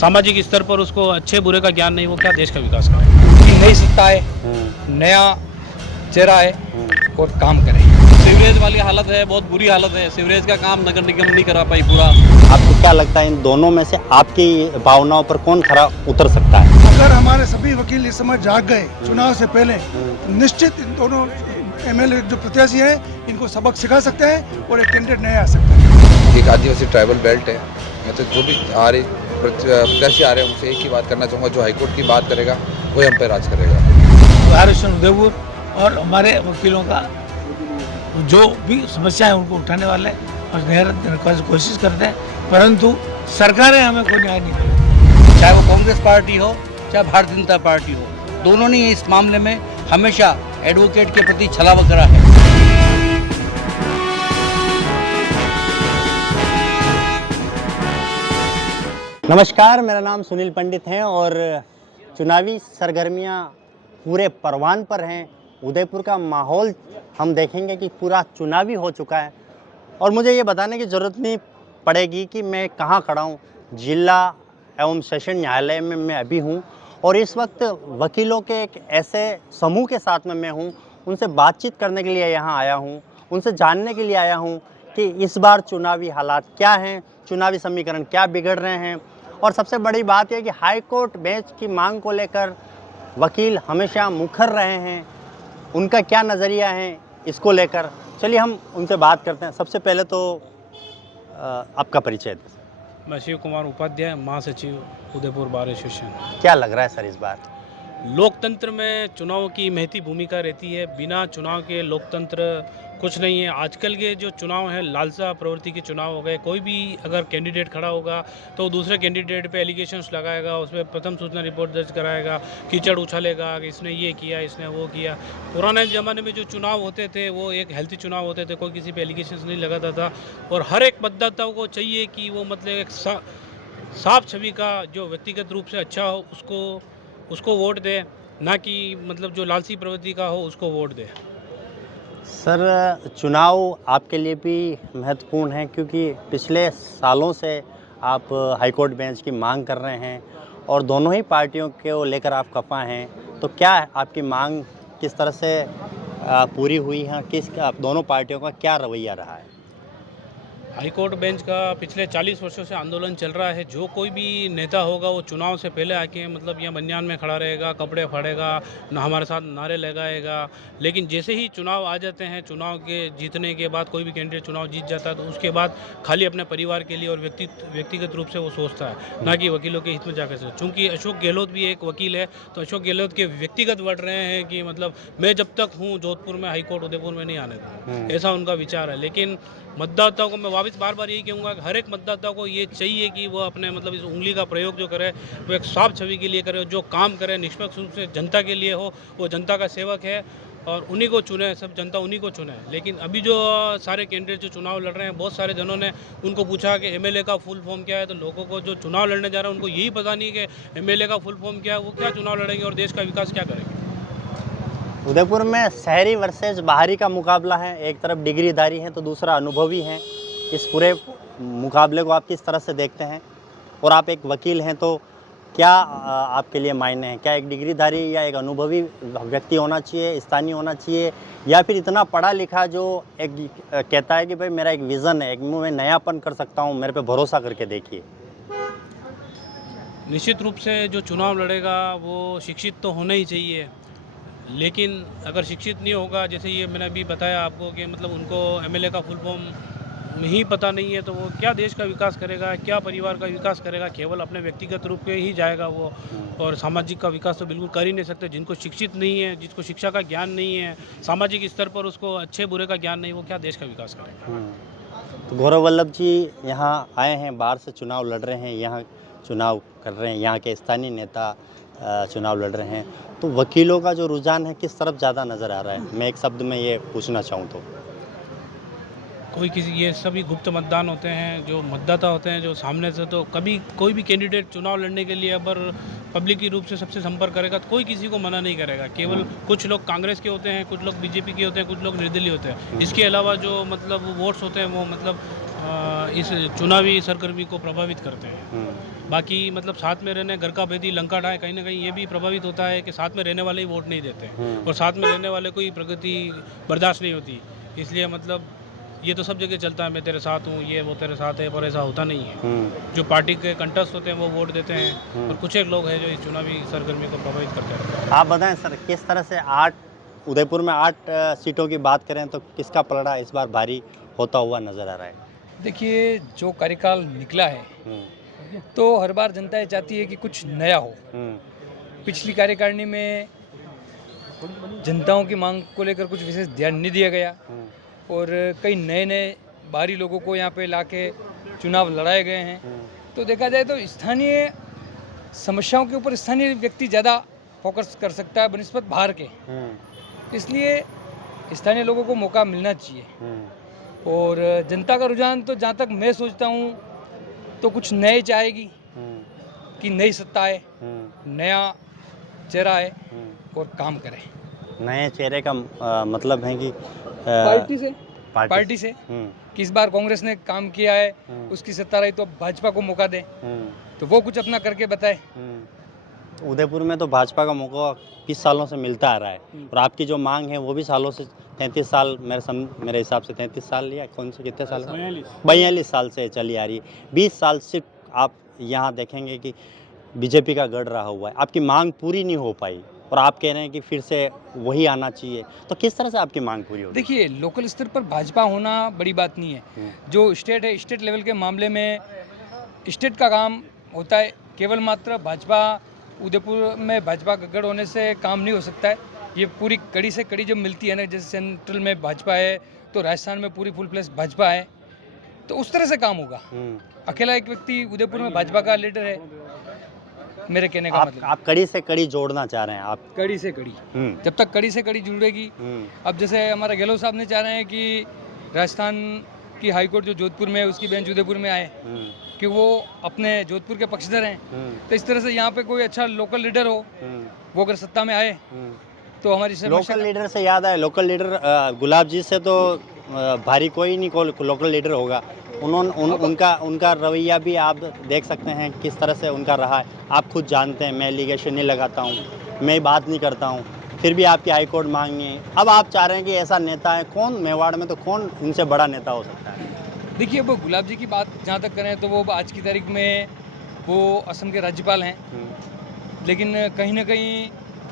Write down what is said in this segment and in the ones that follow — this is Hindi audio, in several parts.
सामाजिक स्तर पर उसको अच्छे बुरे का ज्ञान नहीं, वो क्या देश का विकास करेगा। कि नई सत्ता है, नया चेहरा है और काम करें। सीवरेज वाली हालत है, बहुत बुरी हालत है। सीवरेज का काम नगर निगम नहीं करा पाई पूरा। आपको क्या लगता है इन दोनों में से आपकी भावनाओं पर कौन खरा उतर सकता है? अगर हमारे सभी वकील इस समय जाग गए चुनाव से पहले, तो निश्चित इन दोनों एमएलए जो प्रत्याशी हैं इनको सबक सिखा सकते हैं और एक कैंडिडेट नया आ सकता है। एक आदिवासी ट्राइबल बेल्ट है। मैं तो जो भी आ रही प्रत्याशी आ रहे हैं उनसे एक ही बात करना चाहूँगा, जो हाईकोर्ट की बात करेगा वही हम पे राज करेगा। आरक्षण उदयपुर और हमारे वकीलों का जो भी समस्या है उनको उठाने वाले और निरंतर कोशिश करते हैं, परंतु सरकारें हमें कोई न्याय नहीं देती। चाहे वो कांग्रेस पार्टी हो चाहे भारतीय जनता पार्टी हो, दोनों ने इस मामले में हमेशा एडवोकेट के प्रति छलावा करा है। नमस्कार, मेरा नाम सुनील पंडित है और चुनावी सरगर्मियां पूरे परवान पर हैं। उदयपुर का माहौल हम देखेंगे कि पूरा चुनावी हो चुका है और मुझे ये बताने की ज़रूरत नहीं पड़ेगी कि मैं कहाँ खड़ा हूँ। जिला एवं सेशन न्यायालय में मैं अभी हूँ और इस वक्त वकीलों के एक ऐसे समूह के साथ में मैं हूँ। उनसे बातचीत करने के लिए यहाँ आया हूँ, उनसे जानने के लिए आया हूँ कि इस बार चुनावी हालात क्या हैं, चुनावी समीकरण क्या बिगड़ रहे हैं और सबसे बड़ी बात यह कि हाई कोर्ट बेंच की मांग को लेकर वकील हमेशा मुखर रहे हैं। उनका क्या नज़रिया है इसको लेकर, चलिए हम उनसे बात करते हैं। सबसे पहले तो आपका परिचय दें। मैं शिव कुमार उपाध्याय, महासचिव उदयपुर बार एसोसिएशन। क्या लग रहा है सर इस बार? लोकतंत्र में चुनाव की महती भूमिका रहती है। बिना चुनाव के लोकतंत्र कुछ नहीं है। आजकल के जो चुनाव हैं लालसा प्रवृत्ति के चुनाव हो गए। कोई भी अगर कैंडिडेट खड़ा होगा तो दूसरे कैंडिडेट पे एलिगेशंस लगाएगा, उसमें प्रथम सूचना रिपोर्ट दर्ज कराएगा, कीचड़ उछालेगा कि इसने ये किया, इसने वो किया। पुराने ज़माने में जो चुनाव होते थे वो एक हेल्थी चुनाव होते थे, कोई किसी पे एलिगेशंस नहीं लगाता था और हर एक मतदाता को चाहिए कि वो मतलब एक साफ छवि का जो व्यक्तिगत रूप से अच्छा हो उसको वोट दे, ना कि मतलब जो लालसी प्रवृत्ति का हो उसको वोट दे। सर, चुनाव आपके लिए भी महत्वपूर्ण है क्योंकि पिछले सालों से आप हाईकोर्ट बेंच की मांग कर रहे हैं और दोनों ही पार्टियों को लेकर आप खफा हैं। तो क्या आपकी मांग किस तरह से पूरी हुई है? दोनों पार्टियों का क्या रवैया रहा है? हाईकोर्ट बेंच का पिछले 40 वर्षों से आंदोलन चल रहा है। जो कोई भी नेता होगा वो चुनाव से पहले आके मतलब यहाँ बनियान में खड़ा रहेगा, कपड़े फाड़ेगा, हमारे साथ नारे लगाएगा। लेकिन जैसे ही चुनाव आ जाते हैं, चुनाव के जीतने के बाद कोई भी कैंडिडेट चुनाव जीत जाता है तो उसके बाद खाली अपने परिवार के लिए और व्यक्तिगत रूप से वो सोचता है, ना कि वकीलों के हित में जाकर सोचता। चूँकि अशोक गहलोत भी एक वकील है तो अशोक गहलोत के व्यक्तिगत बढ़ रहे हैं कि मतलब मैं जब तक हूँ जोधपुर में हाईकोर्ट उदयपुर में नहीं आने दूँ, ऐसा उनका विचार है। लेकिन मतदाताओं को मैं वापस बार बार यही कहूँगा कि हर एक मतदाता को ये चाहिए कि वो अपने मतलब इस उंगली का प्रयोग जो करे वो एक साफ छवि के लिए करे, जो काम करे निष्पक्ष रूप से जनता के लिए हो, वो जनता का सेवक है और उन्हीं को चुने, सब जनता उन्हीं को चुने। लेकिन अभी जो सारे कैंडिडेट जो चुनाव लड़ रहे हैं, बहुत सारे जनों ने उनको पूछा कि एमएलए का फुल फॉर्म क्या है, तो लोगों को जो चुनाव लड़ने जा रहे हैं उनको यही पता नहीं कि एमएलए का फुल फॉर्म क्या है, वो क्या चुनाव लड़ेंगे और देश का विकास क्या करेंगे। उदयपुर में शहरी वर्सेस बाहरी का मुकाबला है। एक तरफ डिग्रीधारी है तो दूसरा अनुभवी है। इस पूरे मुकाबले को आप किस तरह से देखते हैं? और आप एक वकील हैं तो क्या आपके लिए मायने हैं? क्या एक डिग्रीधारी या एक अनुभवी व्यक्ति होना चाहिए, स्थानीय होना चाहिए, या फिर इतना पढ़ा लिखा जो एक कहता है कि भाई मेरा एक विज़न है, एक मैं नयापन कर सकता हूँ, मेरे पे भरोसा करके देखिए? निश्चित रूप से जो चुनाव लड़ेगा वो शिक्षित तो होना ही चाहिए। लेकिन अगर शिक्षित नहीं होगा, जैसे ये मैंने अभी बताया आपको कि मतलब उनको एमएलए का फुल फॉर्म ही पता नहीं है, तो वो क्या देश का विकास करेगा, क्या परिवार का विकास करेगा? केवल अपने व्यक्तिगत रूप पे ही जाएगा वो, और सामाजिक का विकास तो बिल्कुल कर ही नहीं सकते। जिनको शिक्षित नहीं है, जिसको शिक्षा का ज्ञान नहीं है, सामाजिक स्तर पर उसको अच्छे बुरे का ज्ञान नहीं, वो क्या देश का विकास करेगा? तो गौरव वल्लभ जी यहाँ आए हैं, बाहर से चुनाव लड़ रहे हैं, यहाँ चुनाव कर रहे हैं, यहाँ के स्थानीय नेता चुनाव लड़ रहे हैं, तो वकीलों का जो रुझान है किस तरफ ज़्यादा नज़र आ रहा है? मैं एक शब्द में ये पूछना चाहूँ तो ये सभी गुप्त मतदान होते हैं। जो मतदाता होते हैं जो सामने से, तो कभी कोई भी कैंडिडेट चुनाव लड़ने के लिए अगर पब्लिक रूप से सबसे संपर्क करेगा तो कोई किसी को मना नहीं करेगा। केवल कुछ लोग कांग्रेस के होते हैं, कुछ लोग बीजेपी के होते हैं, कुछ लोग निर्दलीय होते हैं। इसके अलावा जो मतलब वोट्स होते हैं वो मतलब इस चुनावी सरगर्मी को प्रभावित करते हैं। बाकी मतलब साथ में रहने घर का भेदी लंका ढाए, कहीं ना कहीं ये भी प्रभावित होता है कि साथ में रहने वाले ही वोट नहीं देते हैं और साथ में रहने वाले को ही प्रगति बर्दाश्त नहीं होती। इसलिए मतलब ये तो सब जगह चलता है, मैं तेरे साथ हूँ, ये वो तेरे साथ है, पर ऐसा होता नहीं है। जो पार्टी के कंटेस्ट होते हैं वो वोट देते हैं और कुछ एक लोग हैं जो इस चुनावी सरगर्मी को प्रभावित करते हैं। आप बताएं सर, किस तरह से उदयपुर में 8 सीटों की बात करें तो किसका पलड़ा इस बार भारी होता हुआ नजर आ रहा है? देखिए, जो कार्यकाल निकला है तो हर बार जनता ये चाहती है कि कुछ नया हो। पिछली कार्यकारिणी में जनताओं की मांग को लेकर कुछ विशेष ध्यान नहीं दिया गया और कई नए नए बाहरी लोगों को यहाँ पे लाके चुनाव लड़ाए गए हैं। तो देखा जाए तो स्थानीय समस्याओं के ऊपर स्थानीय व्यक्ति ज़्यादा फोकस कर सकता है बनिस्बत बाहर के। इसलिए स्थानीय लोगों को मौका मिलना चाहिए और जनता का रुझान तो जहाँ तक मैं सोचता हूँ तो कुछ नए चाहेगी कि नई सत्ता आए, नया चेहरा आए और काम करे। नए चेहरे का मतलब है कि पार्टी से कि इस बार कांग्रेस ने काम किया है, उसकी सत्ता रही तो अब भाजपा को मौका दे, तो वो कुछ अपना करके बताए। उदयपुर में तो भाजपा का मौका 20 सालों से मिलता आ रहा है और आपकी जो मांग है वो भी सालों से 33 साल मेरे हिसाब से 33 साल या कौन से कितने साल 42 साल से चली आ रही है। 20 साल से आप यहाँ देखेंगे कि बीजेपी का गढ़ रहा हुआ है, आपकी मांग पूरी नहीं हो पाई और आप कह रहे हैं कि फिर से वही आना चाहिए, तो किस तरह से आपकी मांग पूरी होगी? देखिए, लोकल स्तर पर भाजपा होना बड़ी बात नहीं है। जो स्टेट है, स्टेट लेवल के मामले में स्टेट का काम होता है। केवल मात्र भाजपा उदयपुर में भाजपा का गढ़ होने से काम नहीं हो सकता है। ये पूरी कड़ी से कड़ी जब मिलती है ना, जैसे सेंट्रल में भाजपा है तो राजस्थान में पूरी फुल प्लेस भाजपा है, तो उस तरह से काम होगा। अकेला एक व्यक्ति उदयपुर में भाजपा का लीडर है, मेरे कहने का मतलब। आप कड़ी से कड़ी जोड़ना चाह रहे हैं? आप कड़ी से कड़ी, जब तक कड़ी से कड़ी जुड़ेगी। अब जैसे हमारा गहलोत साहब ने चाह रहे हैं कि राजस्थान की हाईकोर्ट जो जोधपुर में है उसकी बेंच उदयपुर में आए, कि वो अपने जोधपुर के पक्षधर हैं। तो इस तरह से यहाँ पे कोई अच्छा लोकल लीडर हो, वो अगर सत्ता में आए तो हमारी लोकल लीडर से याद आए, लोकल लीडर गुलाब जी से तो भारी कोई नहीं लोकल लीडर होगा। उनका रवैया भी आप देख सकते हैं किस तरह से उनका रहा है। आप खुद जानते हैं, मैं एलिगेशन नहीं लगाता हूँ, मैं बात नहीं करता हूँ, फिर भी आपकी हाईकोर्ट मांगनी है। अब आप चाह रहे हैं कि ऐसा नेता है कौन मेवाड़ में, तो कौन इनसे बड़ा नेता हो सकता है? देखिए, वो गुलाब जी की बात जहाँ तक करें तो वो आज की तारीख में वो असम के राज्यपाल हैं, लेकिन कहीं ना कहीं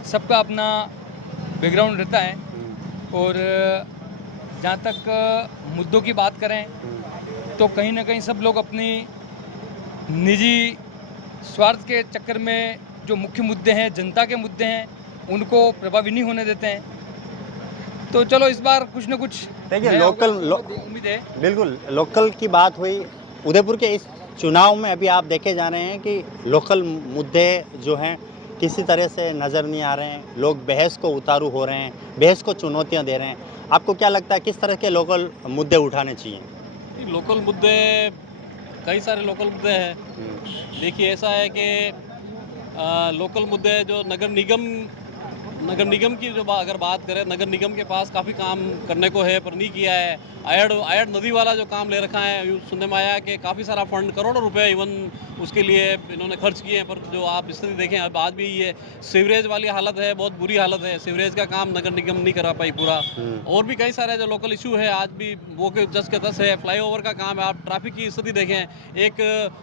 सबका अपना बैकग्राउंड रहता है। और जहाँ तक मुद्दों की बात करें तो कहीं ना कहीं सब लोग अपनी निजी स्वार्थ के चक्कर में जो मुख्य मुद्दे हैं, जनता के मुद्दे हैं, उनको प्रभावी नहीं होने देते हैं। तो चलो इस बार कुछ न कुछ देखिए, लोकल उम्मीद है। बिल्कुल लोकल की बात हुई। उदयपुर के इस चुनाव में अभी आप देखे जा रहे हैं कि लोकल मुद्दे जो हैं किसी तरह से नज़र नहीं आ रहे हैं। लोग बहस को उतारू हो रहे हैं, बहस को चुनौतियां दे रहे हैं। आपको क्या लगता है किस तरह के लोकल मुद्दे उठाने चाहिए? लोकल मुद्दे, कई सारे लोकल मुद्दे हैं। देखिए, ऐसा है कि लोकल मुद्दे जो नगर निगम की जो अगर बात करें, नगर निगम के पास काफ़ी काम करने को है पर नहीं किया है। आयड नदी वाला जो काम ले रखा है, सुनने में आया कि काफ़ी सारा फंड, करोड़ों रुपए इवन उसके लिए इन्होंने खर्च किए हैं, पर जो आप स्थिति देखें अब आज भी ये सीवरेज वाली हालत है, बहुत बुरी हालत है। सीवरेज का काम नगर निगम नहीं करा पाई पूरा। और भी कई सारे जो लोकल इशू है आज भी वो के जस के तस है। फ्लाईओवर का काम है, आप ट्रैफिक की स्थिति देखें, एक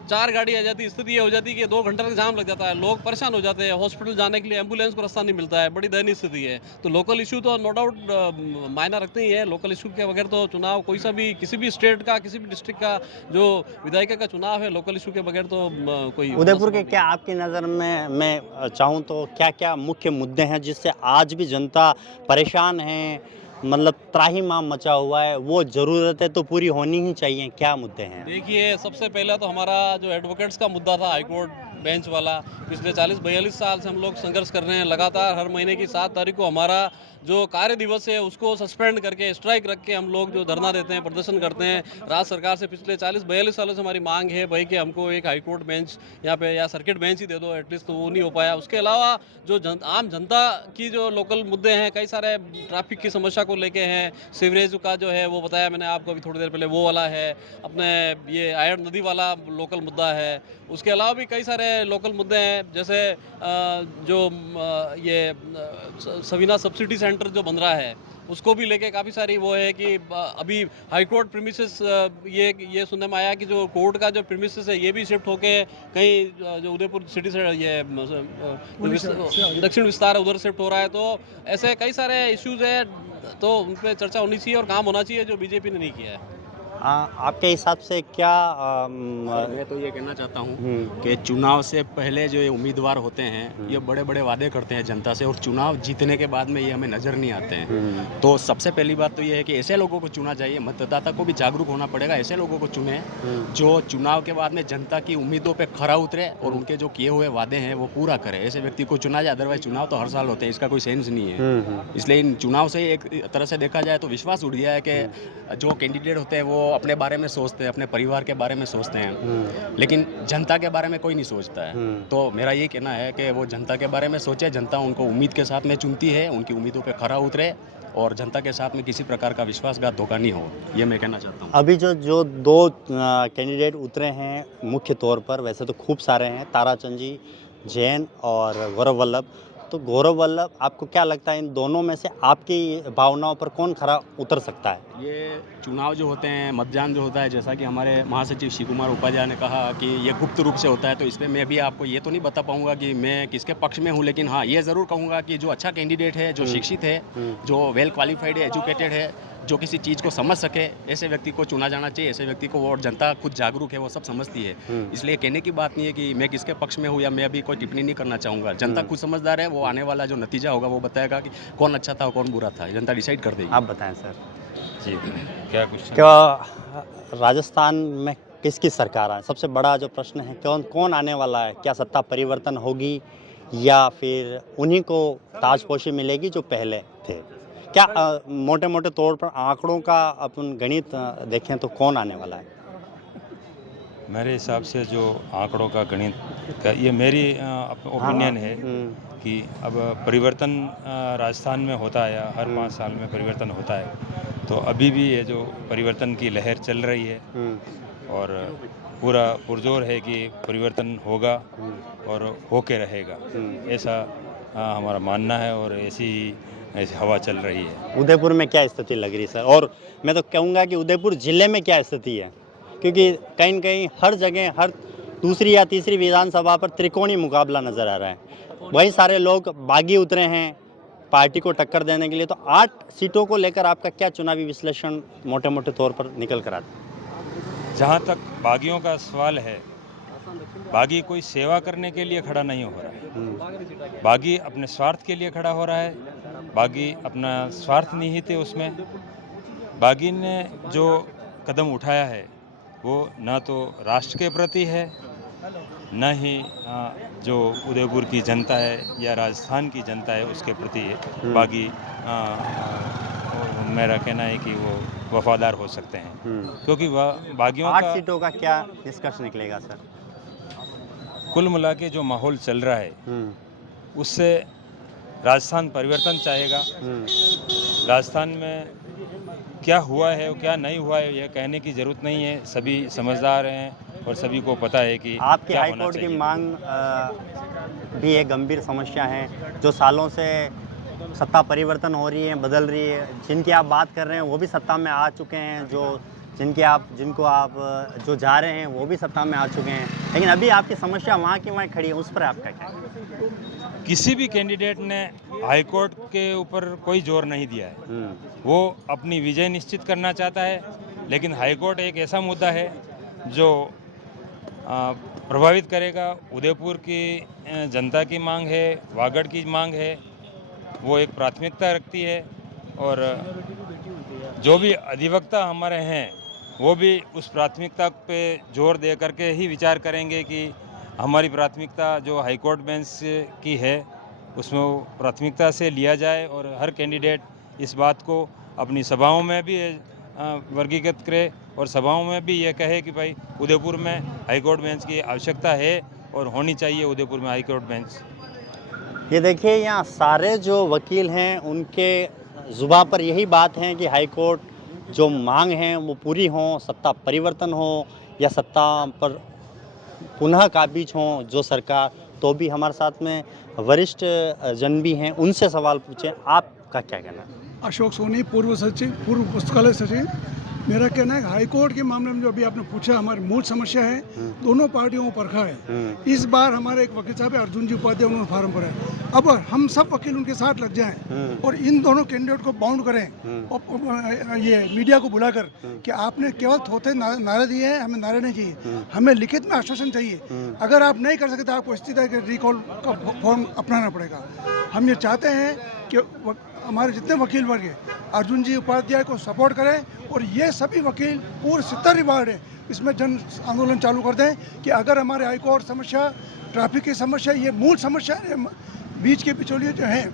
4 गाड़ी आ जाती, स्थिति ये हो जाती है कि 2 घंटे तक जाम लग जाता है, लोग परेशान हो जाते हैं। हॉस्पिटल जाने के लिए एम्बुलेंस को रास्ता नहीं मिलता है, बड़ी दयनीय स्थिति है। तो लोकल इशू तो नो डाउट मायना रखते ही है। लोकल इशू के बगैर तो चुनाव कोई सा भी, किसी भी स्टेट का, किसी भी डिस्ट्रिक्ट का जो विधायिका का चुनाव है, लोकल इशू के बगैर तो कोई। उदयपुर के क्या आपकी नज़र में मैं चाहूँ तो क्या क्या मुख्य मुद्दे हैं जिससे आज भी जनता परेशान है, मतलब त्राहिमाम मचा हुआ है, वो ज़रूरतें तो पूरी होनी ही चाहिए? क्या मुद्दे हैं? देखिए, सबसे पहला तो हमारा जो एडवोकेट्स का मुद्दा था, हाईकोर्ट बेंच वाला, पिछले 40-42 साल से हम लोग संघर्ष कर रहे हैं। लगातार हर महीने की 7 तारीख को हमारा जो कार्य दिवस है उसको सस्पेंड करके, स्ट्राइक रख के हम लोग जो धरना देते हैं, प्रदर्शन करते हैं। राज्य सरकार से पिछले 40-42 सालों से हमारी मांग है भाई कि हमको एक हाई कोर्ट बेंच यहाँ पे या सर्किट बेंच ही दे दो एटलीस्ट, तो वो नहीं हो पाया। उसके अलावा जो आम जनता की जो लोकल मुद्दे हैं, कई सारे ट्रैफिक की समस्या को लेके हैं, सीवरेज का जो है वो बताया मैंने आपको अभी थोड़ी देर पहले, वो वाला है, अपने ये आयरन नदी वाला लोकल मुद्दा है। उसके अलावा भी कई सारे लोकल मुद्दे हैं, जैसे ये सवीना सब्सिडी सेंटर जो बन रहा है उसको भी लेके काफ़ी सारी वो है कि अभी हाई कोर्ट प्रीमिसेस ये सुनने में आया कि जो कोर्ट का जो प्रीमिसेस है ये भी शिफ्ट होके कहीं जो उदयपुर सिटी से ये दक्षिण विस्तार है उधर शिफ्ट हो रहा है। तो ऐसे कई सारे इश्यूज है, तो उन पर चर्चा होनी चाहिए और काम होना चाहिए जो बीजेपी ने नहीं किया है। आपके हिसाब से क्या मैं तो ये कहना चाहता हूँ कि चुनाव से पहले जो ये उम्मीदवार होते हैं ये बड़े बड़े वादे करते हैं जनता से, और चुनाव जीतने के बाद में ये हमें नज़र नहीं आते हैं। तो सबसे पहली बात तो ये है कि ऐसे लोगों को चुना चाहिए, मतदाता को भी जागरूक होना पड़ेगा, ऐसे लोगों को चुने जो चुनाव के बाद में जनता की उम्मीदों पर खरा उतरे और उनके जो किए हुए वादे हैं वो पूरा करे। ऐसे व्यक्ति को चुना जाए, अदरवाइज चुनाव तो हर साल होते हैं, इसका कोई सेंस नहीं है। इसलिए इन चुनाव से एक तरह से देखा जाए तो विश्वास उठ गया है कि जो कैंडिडेट होते हैं वो अपने बारे में सोचते हैं, अपने परिवार के बारे में सोचते हैं, लेकिन जनता के बारे में कोई नहीं सोचता है। तो मेरा ये कहना है कि वो जनता के बारे में सोचे, जनता उनको उम्मीद के साथ में चुनती है, उनकी उम्मीदों पे खरा उतरे और जनता के साथ में किसी प्रकार का विश्वासघात धोखा नहीं हो, ये मैं कहना चाहता हूँ। अभी जो दो कैंडिडेट उतरे हैं मुख्य तौर पर, वैसे तो खूब सारे हैं, ताराचंद जी जैन और गौरव वल्लभ। तो गौरव वल्लभ, आपको क्या लगता है इन दोनों में से आपकी भावनाओं पर कौन खरा उतर सकता है? ये चुनाव जो होते हैं, मतदान जो होता है, जैसा कि हमारे महासचिव शिव कुमार उपाध्याय ने कहा कि ये गुप्त रूप से होता है, तो इसमें मैं भी आपको ये तो नहीं बता पाऊंगा कि मैं किसके पक्ष में हूँ, लेकिन हाँ ये ज़रूर कहूँगा कि जो अच्छा कैंडिडेट है, जो शिक्षित है, जो वेल क्वालिफाइड है, एजुकेटेड है, जो किसी चीज़ को समझ सके, ऐसे व्यक्ति को चुना जाना चाहिए। ऐसे व्यक्ति को, और जनता खुद जागरूक है, वो सब समझती है। इसलिए कहने की बात नहीं है कि मैं किसके पक्ष में हूँ या मैं अभी कोई टिप्पणी नहीं करना चाहूँगा। जनता खुद समझदार है, वो आने वाला जो नतीजा होगा वो बताएगा कि कौन अच्छा था और कौन बुरा था, जनता डिसाइड कर देगी। आप बताएं सर। जी, क्या क्वेश्चन? क्या राजस्थान में किसकी सरकार है? सबसे बड़ा जो प्रश्न है, कौन आने वाला है? क्या सत्ता परिवर्तन होगी या फिर उन्हीं को ताजपोशी मिलेगी जो पहले थे? क्या मोटे मोटे तौर पर आंकड़ों का अपन गणित देखें तो कौन आने वाला है? मेरे हिसाब से जो आंकड़ों का गणित का, ये मेरी ओपिनियन है कि अब परिवर्तन राजस्थान में होता है, हर 5 साल में परिवर्तन होता है। तो अभी भी ये जो परिवर्तन की लहर चल रही है और पूरा पुरजोर है कि परिवर्तन होगा और होके रहेगा, ऐसा हमारा मानना है और ऐसी हवा चल रही है। उदयपुर में क्या स्थिति लग रही है सर? और मैं तो कहूँगा कि उदयपुर ज़िले में क्या स्थिति है, क्योंकि कहीं न कहीं हर जगह, हर दूसरी या तीसरी विधानसभा पर त्रिकोणीय मुकाबला नज़र आ रहा है। वही सारे लोग बागी उतरे हैं पार्टी को टक्कर देने के लिए। तो 8 सीटों को लेकर आपका क्या चुनावी विश्लेषण मोटे मोटे तौर पर निकल कर आता है? जहाँ तक बागियों का सवाल है, बागी कोई सेवा करने के लिए खड़ा नहीं हो रहा है, बागी अपने स्वार्थ के लिए खड़ा हो रहा है, बागी अपना स्वार्थ निहित है उसमें। बागी ने जो कदम उठाया है वो न तो राष्ट्र के प्रति है, न ही जो उदयपुर की जनता है या राजस्थान की जनता है उसके प्रति है। बागी मेरा कहना है कि वो वफादार हो सकते हैं, क्योंकि वह बागियों 8 का सीटों का क्या निष्कर्ष निकलेगा सर? कुल मिला के जो माहौल चल रहा है उससे राजस्थान परिवर्तन चाहेगा। राजस्थान में क्या हुआ है और क्या नहीं हुआ है यह कहने की ज़रूरत नहीं है, सभी समझदार हैं और सभी को पता है कि आपकी क्या हाई होना कोर्ट की चाहिए। मांग भी एक गंभीर समस्या है, जो सालों से सत्ता परिवर्तन हो रही है, बदल रही है। जिनकी आप बात कर रहे हैं वो भी सत्ता में आ चुके हैं, जिनको आप जो जा रहे हैं वो भी सत्ता में आ चुके हैं, लेकिन अभी आपकी समस्या वहाँ की वहाँ खड़ी है। उस पर आपका क्या है? किसी भी कैंडिडेट ने हाई कोर्ट के ऊपर कोई जोर नहीं दिया है, वो अपनी विजय निश्चित करना चाहता है, लेकिन हाई कोर्ट एक ऐसा मुद्दा है जो प्रभावित करेगा। उदयपुर की जनता की मांग है, वागड़ की मांग है, वो एक प्राथमिकता रखती है और जो भी अधिवक्ता हमारे हैं वो भी उस प्राथमिकता पे जोर दे करके ही विचार करेंगे कि हमारी प्राथमिकता जो हाई कोर्ट बेंच की है उसमें वो प्राथमिकता से लिया जाए और हर कैंडिडेट इस बात को अपनी सभाओं में भी वर्गीकृत करे और सभाओं में भी ये कहे कि भाई उदयपुर में हाई कोर्ट बेंच की आवश्यकता है और होनी चाहिए उदयपुर में हाई कोर्ट बेंच। ये देखिए यहाँ सारे जो वकील हैं उनके ज़ुबां पर यही बात है कि हाई कोर्ट जो मांग हैं वो पूरी हों, सत्ता परिवर्तन हो या सत्ता पर पुनः काबिज हों जो सरकार। तो भी हमारे साथ में वरिष्ठ जन भी हैं, उनसे सवाल पूछें, आपका क्या कहना है? अशोक सोनी, पूर्व सचिव, पूर्व पुस्तकालय सचिव। मेरा कहना है कि हाई कोर्ट के मामले में जो अभी आपने पूछा, हमारी मूल समस्या है दोनों पार्टियों को परखा है। इस बार हमारे एक वकील साहब है अर्जुन जी उपाध्याय, उन्होंने फार्म भरा है। अब हम सब वकील उनके साथ लग जाएं और इन दोनों कैंडिडेट को बाउंड करें और ये मीडिया को बुलाकर कि आपने केवल थोथे नारे दिए हैं, हमें नारे नहीं चाहिए, हमें लिखित में आश्वासन चाहिए। अगर आप नहीं कर सकते आपको स्थिति है कि रिकॉल का फॉर्म अपनाना पड़ेगा। हम ये चाहते हैं कि हमारे जितने वकील वर्ग हैं अर्जुन जी उपाध्याय को सपोर्ट करें और ये सभी वकील पूरे 70 वार्ड है इसमें जन आंदोलन चालू कर दें कि अगर हमारे हाई कोर्ट समस्या, ट्रैफिक की समस्या, ये मूल समस्या बीच के बिचौलिए जो हैं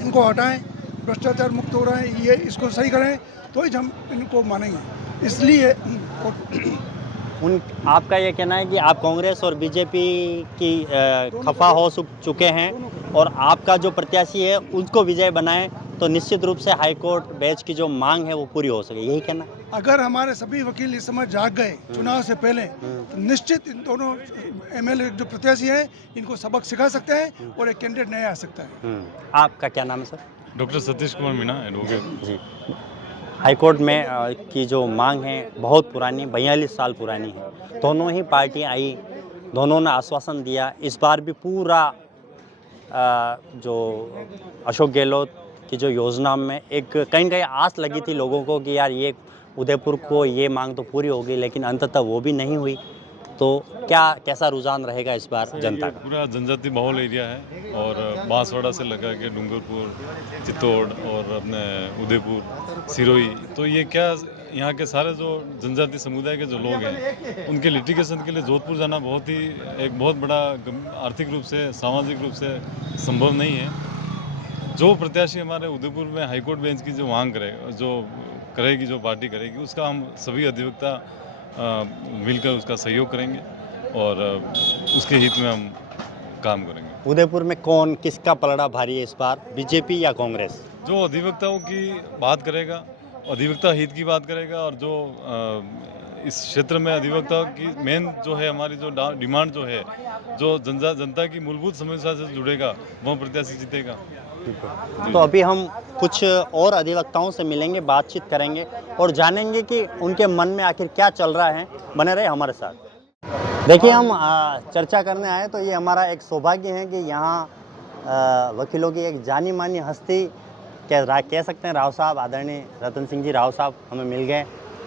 इनको हटाएं, भ्रष्टाचार मुक्त हो रहा है, ये इसको सही करें तो ही हम इनको मानेंगे। इसलिए आपका ये कहना है कि आप कांग्रेस और बीजेपी की खफा हो चुके हैं और आपका जो प्रत्याशी है उसको विजय बनाएं तो निश्चित रूप से हाई कोर्ट बेंच की जो मांग है वो पूरी हो सके, यही कहना? अगर हमारे सभी वकील इस समय जाग गए चुनाव से पहले तो निश्चित इन दोनों एमएलए जो प्रत्याशी हैं इनको सबक सिखा सकते हैं और एक कैंडिडेट नया आ सकता है। आपका क्या नाम है sir? Doctor Satish Kumar Meena, advocate ji. High court में की जो मांग है बहुत पुरानी, 42 साल पुरानी है। दोनों ही पार्टियां आई, दोनों ने आश्वासन दिया। इस बार भी पूरा जो अशोक गहलोत की जो योजना में एक कहीं न कहीं आस लगी थी लोगों को कि यार ये उदयपुर को ये मांग तो पूरी होगी, लेकिन अंततः वो भी नहीं हुई। तो कैसा रुझान रहेगा इस बार जनता का? पूरा जनजाति बहुल एरिया है और बांसवाड़ा से लगा के डूंगरपुर, चित्तौड़ और अपने उदयपुर, सिरोही, तो ये क्या यहाँ के सारे जो जनजाति समुदाय के जो लोग हैं उनके लिटिगेशन के लिए जोधपुर जाना एक बहुत बड़ा आर्थिक रूप से, सामाजिक रूप से संभव नहीं है। जो प्रत्याशी हमारे उदयपुर में हाईकोर्ट बेंच की जो मांग करेगी, जो पार्टी करेगी, उसका हम सभी अधिवक्ता मिलकर उसका सहयोग करेंगे और उसके हित में हम काम करेंगे। उदयपुर में किसका पलड़ा भारी है इस बार, बीजेपी या कांग्रेस? जो अधिवक्ताओं की बात करेगा, अधिवक्ता हित की बात करेगा और जो इस क्षेत्र में अधिवक्ताओं की मेन जो है हमारी जो डिमांड जो है, जो जनता की मूलभूत समस्या से जुड़ेगा, वो प्रत्याशी जीतेगा। तो अभी हम कुछ और अधिवक्ताओं से मिलेंगे, बातचीत करेंगे और जानेंगे कि उनके मन में आखिर क्या चल रहा है। बने रहे हमारे साथ। देखिए, हम चर्चा करने आए तो ये हमारा एक सौभाग्य है कि यहाँ वकीलों की एक जानी मानी हस्ती कह सकते हैं राव साहब, आदरणीय रतन सिंह जी राव साहब हमें मिल गए।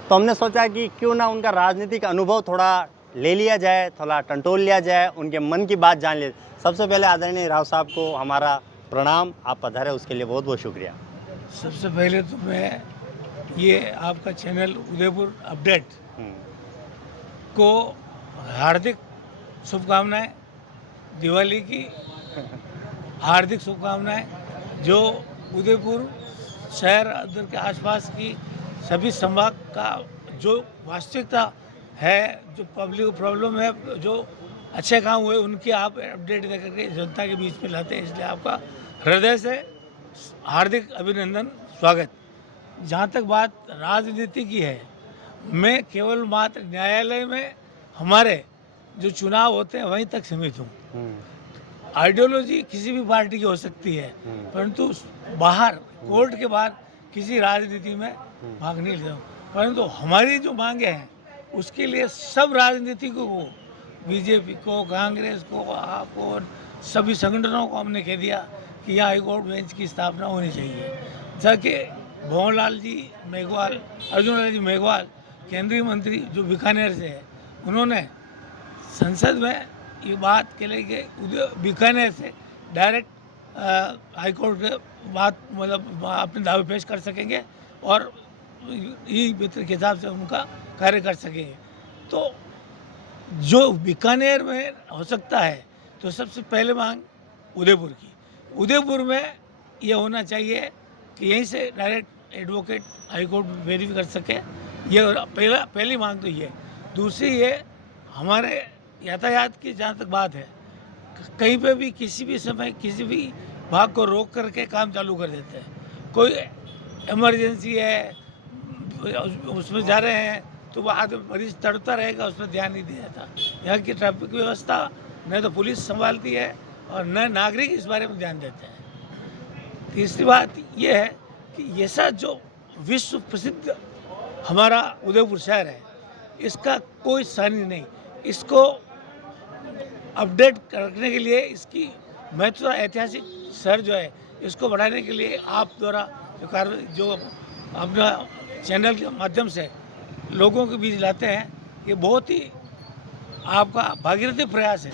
तो हमने सोचा कि क्यों ना उनका राजनीतिक अनुभव थोड़ा ले लिया जाए, थोड़ा टंटोल लिया जाए, उनके मन की बात जान ले। सबसे पहले आदरणीय राव साहब को हमारा प्रणाम, आप पधारे उसके लिए बहुत बहुत शुक्रिया। सबसे पहले तो मैं ये आपका चैनल उदयपुर अपडेट को हार्दिक शुभकामनाएं, दिवाली की हार्दिक शुभकामनाएं। जो उदयपुर शहर अंदर के आसपास की सभी संभाग का जो वास्तविकता है, जो पब्लिक प्रॉब्लम है, जो अच्छे काम हुए उनकी आप अपडेट देकर के जनता के बीच में लाते हैं, इसलिए आपका हृदय से हार्दिक अभिनंदन, स्वागत। जहाँ तक बात राजनीति की है, मैं केवल मात्र न्यायालय में हमारे जो चुनाव होते हैं वहीं तक सीमित हूँ। आइडियोलॉजी किसी भी पार्टी की हो सकती है, परंतु बाहर कोर्ट के बाहर किसी राजनीति में भाग नहीं लेता हूँ। परंतु हमारी जो मांगे हैं उसके लिए सब राजनीतिकों को, बीजेपी को, कांग्रेस को, आपको, सभी संगठनों को हमने कह दिया कि यहाँ हाईकोर्ट बेंच की स्थापना होनी चाहिए, ताकि भंवरलाल जी मेघवाल, अर्जुन लाल जी मेघवाल, केंद्रीय मंत्री जो बीकानेर से है, उन्होंने संसद में ये बात के लिए कि बीकानेर से डायरेक्ट हाईकोर्ट के बात मतलब अपने दावे पेश कर सकेंगे और ई मित्र के हिसाब से उनका कार्य कर सकेंगे। तो जो बीकानेर में हो सकता है तो सबसे पहले मांग उदयपुर की। उदयपुर में ये होना चाहिए कि यहीं से direct advocate high court verify कर सके। ये पहली मांग तो ये। दूसरी ये हमारे यातायात की जहाँ तक बात है, कहीं पे भी किसी भी समय किसी भी भाग को रोक करके काम चालू कर देते हैं। कोई इमरजेंसी है उसमें जा रहे हैं तो वहाँ तो मरीज तड़पता रहेगा, उस पर ध्यान नहीं दिया जाता। यहाँ की ट्रैफिक व्यवस्था न तो पुलिस संभालती है और न नागरिक इस बारे में ध्यान देते हैं। तीसरी बात ये है कि ऐसा जो विश्व प्रसिद्ध हमारा उदयपुर शहर है, इसका कोई सानी नहीं। इसको अपडेट रखने के लिए इसकी महत्व ऐतिहासिक शहर जो है इसको बढ़ाने के लिए आप द्वारा जो अपना चैनल के माध्यम से लोगों के बीच लाते हैं, ये बहुत ही आपका भागीरथी प्रयास है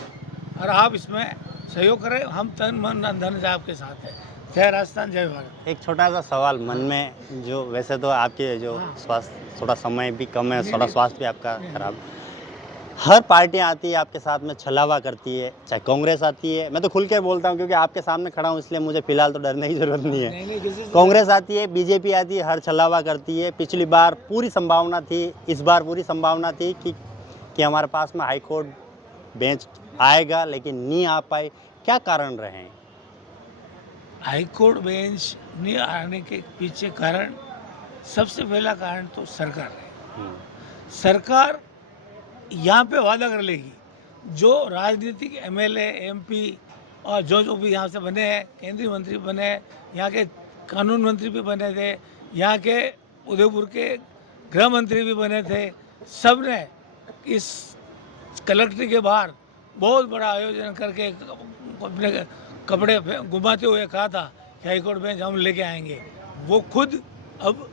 और आप इसमें सहयोग करें। हम तन मन धन से आपके साथ हैं। जय राजस्थान, जय भारत। एक छोटा सा सवाल मन में, जो वैसे तो आपके जो स्वास्थ्य थोड़ा समय भी कम है, थोड़ा स्वास्थ्य भी आपका खराब, हर पार्टियां आती है आपके साथ में छलावा करती है, चाहे कांग्रेस आती है, मैं तो खुल के बोलता हूं क्योंकि आपके सामने खड़ा हूं इसलिए मुझे फिलहाल तो डरने की जरूरत नहीं है। कांग्रेस आती है, बीजेपी आती है, हर छलावा करती है। पिछली बार पूरी संभावना थी, इस बार पूरी संभावना थी कि हमारे पास में हाई कोर्ट बेंच आएगा, लेकिन नहीं आ पाए। क्या कारण रहे हैं? हाई कोर्ट बेंच नहीं आने के पीछे कारण, सबसे पहला कारण तो सरकार है। सरकार यहाँ पे वादा कर लेगी, जो राजनीतिक एमएलए एमपी और जो भी यहाँ से बने हैं, केंद्रीय मंत्री बने, यहाँ के कानून मंत्री भी बने थे, यहाँ के उदयपुर के गृह मंत्री भी बने थे, सब ने इस कलेक्ट्री के बाहर बहुत बड़ा आयोजन करके अपने कपड़े घुमाते हुए कहा था कि हाईकोर्ट बेंच हम लेके आएंगे। वो खुद अब